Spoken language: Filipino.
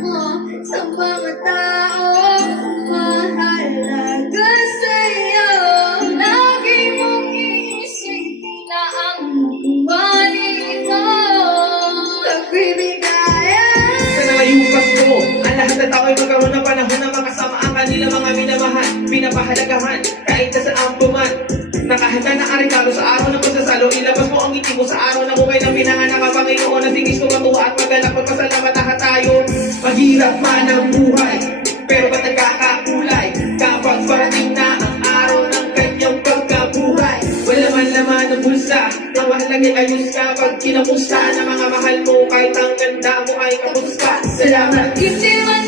mo sa mga tao mahalaga sa'yo. Lagi mong iisip na ang buhay mo nagbibigaya. Sa nangayupas mo, ang lahat ng tao ay magkaroon ng panahon na makasama ang kanila mga minamahal, pinapahalagahan, kahit na saan puman. Nakahanda na arigalo sa araw ng pagsasalo, ilabas mo ang ngiti mo sa araw na bukay ng pinanganak ang Panginoon. Ang tingis ko matuwa at magalak, magpasalamat lahat tayo. Mahirap man ang buhay, pero ba't nagkakakulay kapag parating na ang araw ng kanyang pagkabuhay? Wala man laman ng bulsa, ang mahalagay ayos kapag kinamusta ng mga mahal mo, kahit ang ganda mo ay kamusta. Salamat. Hindi man